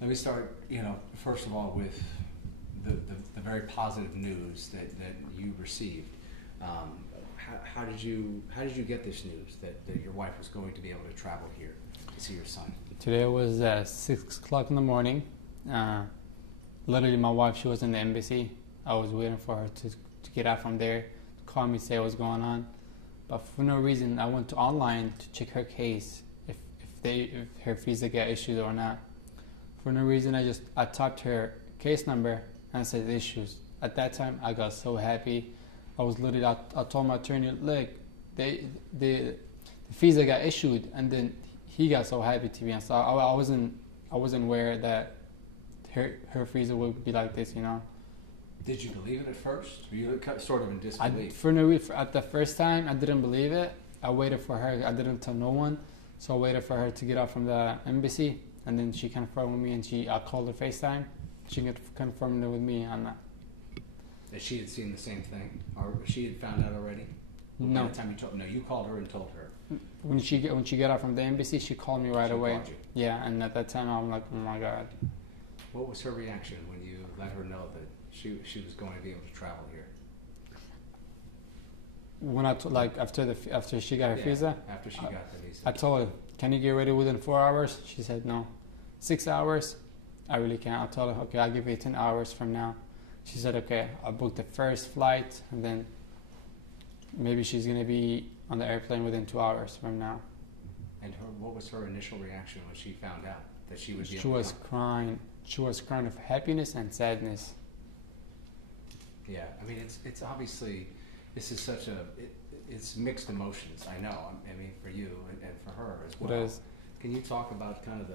Let me start, first of all with the very positive news that you received. How did you get this news that your wife was going to be able to travel here to see your son? Today was 6 o'clock in the morning. Literally, my wife, she was in the embassy. I was waiting for her to get out from there, to call me, say what's going on. But for no reason, I went to online to check her case, if her visa got issued or not. For no reason, I typed her case number and it said issues. At that time, I got so happy. I was literally, I told my attorney, look, the visa got issued, and then he got so happy to be honest. I wasn't aware that her visa would be like this, Did you believe it at first? Were you sort of in disbelief? At the first time, I didn't believe it. I waited for her. I didn't tell no one, so I waited for her to get out from the embassy, and then she confirmed with me, and I called her FaceTime. She confirmed it with me on that. That she had seen the same thing, or she had found out already? No. By the time you called her and told her. When she got out from the embassy, she called me right away. Called you. Yeah, and at that time, I'm like, oh my God. What was her reaction when you let her know that she was going to be able to travel here? When after she got her visa? After she got the visa. I told her, can you get ready within 4 hours? She said no. 6 hours? I really can't. I told her, okay, I'll give you 10 hours from now. She said, okay, I booked the first flight, and then maybe she's going to be on the airplane within 2 hours from now. And what was her initial reaction when she found out that she would be able to She was crying. She was crying of happiness and sadness. Yeah, I mean, it's obviously, this is such it's mixed emotions, I know. I mean, for you and for her as well. It is. Can you talk about kind of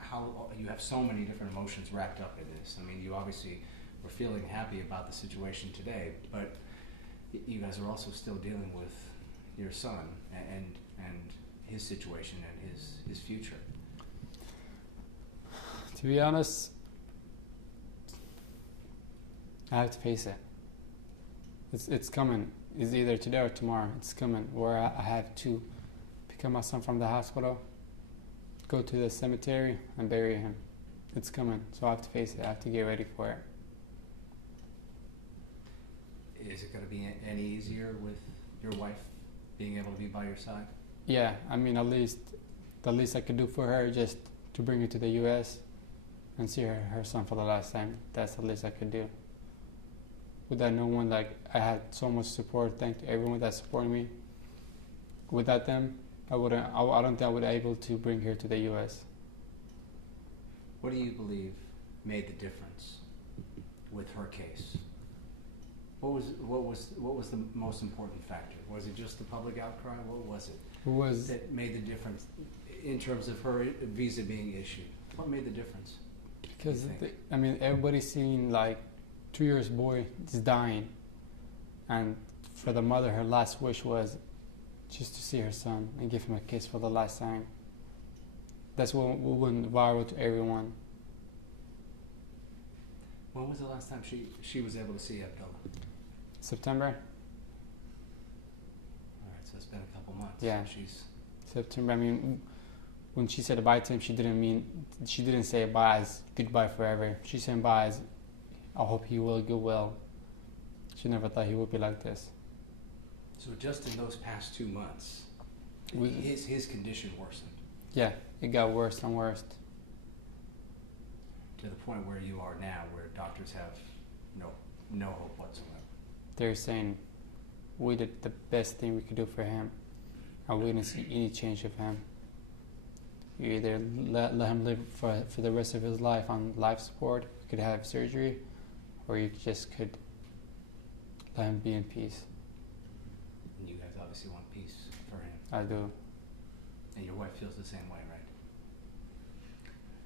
how you have so many different emotions wrapped up in this? I mean, you obviously were feeling happy about the situation today, but you guys are also still dealing with your son and his situation and his future. To be honest, I have to face it. It's coming. It's either today or tomorrow. It's coming where I have to pick up my son from the hospital, go to the cemetery, and bury him. It's coming, so I have to face it. I have to get ready for it. Is it going to be any easier with your wife being able to be by your side? Yeah, I mean, the least I could do for her is just to bring her to the U.S. and see her son for the last time. That's the least I could do. Without no one, I had so much support. Thank to everyone that supported me. Without them, I don't think I would be able to bring her to the U.S. What do you believe made the difference with her case? What was the most important factor? Was it just the public outcry? What was it that made the difference in terms of her visa being issued? What made the difference? Because everybody's seen 2 years boy is dying, and for the mother, her last wish was just to see her son and give him a kiss for the last time. That's what went viral to everyone. When was the last time she was able to see Abdullah? September. All right, so it's been a couple months. Yeah, September. I mean, when she said bye to him, she didn't say bye as goodbye forever. She said bye as I hope he will get well. She never thought he would be like this. So just in those past 2 months, his condition worsened. Yeah, it got worse and worse. To the point where you are now, where doctors have no hope whatsoever. They're saying we did the best thing we could do for him, and we didn't see any change of him. You either let him live for the rest of his life on life support, you could have surgery, or you just could let him be in peace. And you guys obviously want peace for him. I do. And your wife feels the same way,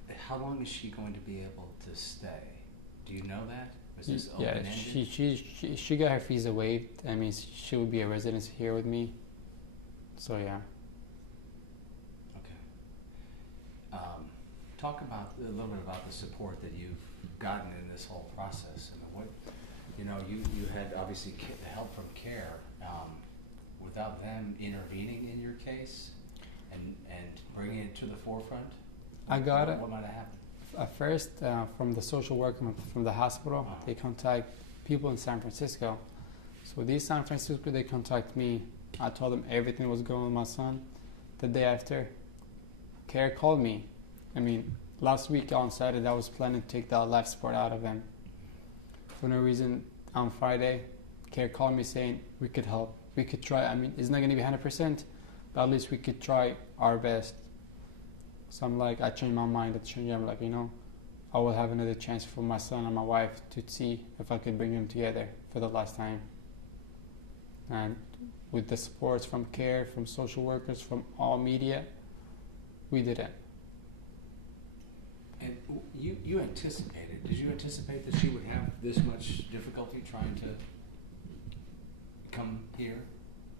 right? How long is she going to be able to stay? Do you know that? Was this open-ended? She got her visa waived. I mean, she would be a resident here with me. So yeah. Okay. Talk about a little bit about the support that you've gotten in this whole process. You had obviously the help from CARE. Without them intervening in your case and bringing it to the forefront, I got it. What might have happened? At first, from the social worker from the hospital, they contact people in San Francisco. So these San Francisco, they contact me. I told them everything was going with my son. The day after, Care called me. I mean, last week on Saturday, I was planning to take that life support out of him. For no reason, on Friday, Care called me saying we could help. We could try. I mean, it's not going to be 100%, but at least we could try our best. So I'm like, I changed my mind. I'm like, I will have another chance for my son and my wife to see if I could bring them together for the last time. And with the supports from Care, from social workers, from all media, we did it. And you anticipated, did you anticipate that she would have this much difficulty trying to come here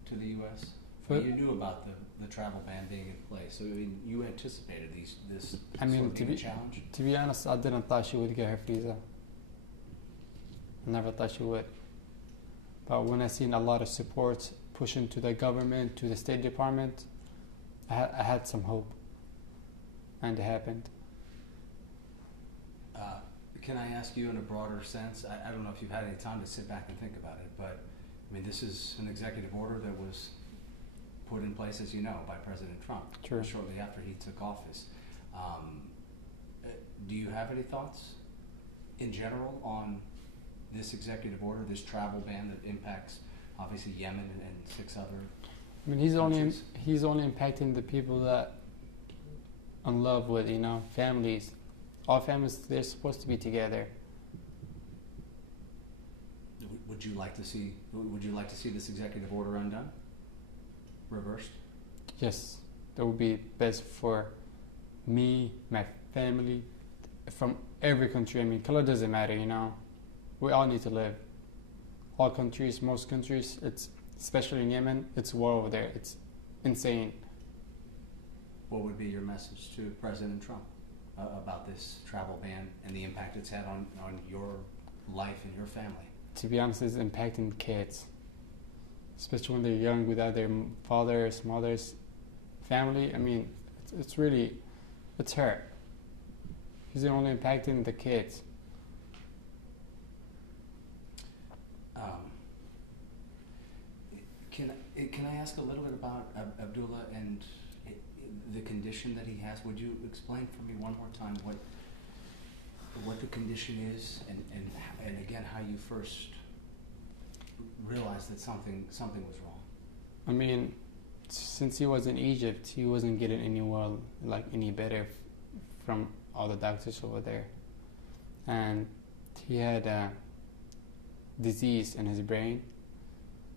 to the U.S.? You knew about the travel ban being in place, so I mean, you anticipated this challenge? To be honest, I didn't thought she would get her visa. I never thought she would. But when I seen a lot of support pushing to the government, to the State Department, I had some hope. And it happened. Can I ask you in a broader sense? I don't know if you've had any time to sit back and think about it, but I mean, this is an executive order that was put in place, as you know, by President Trump. True. Shortly after he took office. Do you have any thoughts in general on this executive order, this travel ban that impacts obviously Yemen and 6 other I mean, he's only impacting the people that in love with, families. All families, they're supposed to be together. Would you like to see this executive order undone? Reversed? Yes, that would be best for me, my family, from every country. I mean, color doesn't matter, We all need to live. All countries, most countries, especially in Yemen, it's war over there. It's insane. What would be your message to President Trump about this travel ban and the impact it's had on your life and your family? To be honest, it's impacting kids, especially when they're young without their fathers, mothers, family. I mean, it's hurt. He's only impacting the kids. Can I ask a little bit about Abdullah and the condition that he has? Would you explain for me one more time what the condition is, and again how you first realized that something was wrong? I mean, since he was in Egypt, he wasn't getting any better from all the doctors over there, and he had a disease in his brain.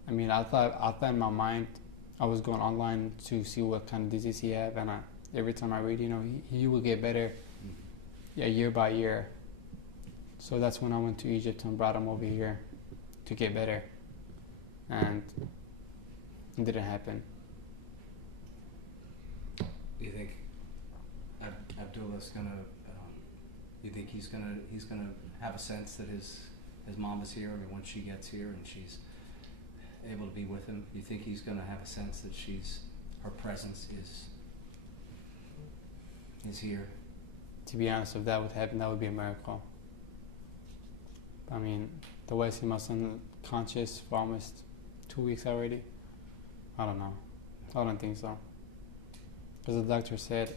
I mean, I thought in my mind, I was going online to see what kind of disease he had, and every time I read, he will get better, year by year. So that's when I went to Egypt and brought him over here to get better, and it didn't happen. Do you think Abdullah's gonna? You think he's gonna have a sense that his mom is here? I mean, once she gets here and she's able to be with him, you think he's going to have a sense that her presence is here? To be honest, if that would happen, that would be a miracle. I mean, the way I see my son conscious for almost 2 weeks already, I don't know. I don't think so. Because the doctor said,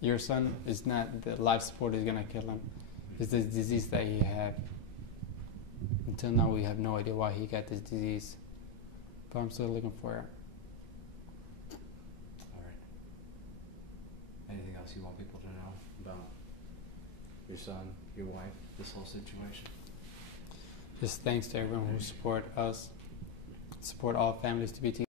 your son is not the life support is going to kill him. It's the disease that he had. Until now, we have no idea why he got this disease. But I'm still looking for it. All right. Anything else you want people to know about your son, your wife, this whole situation? Just thanks to everyone who support us, support all families to be together.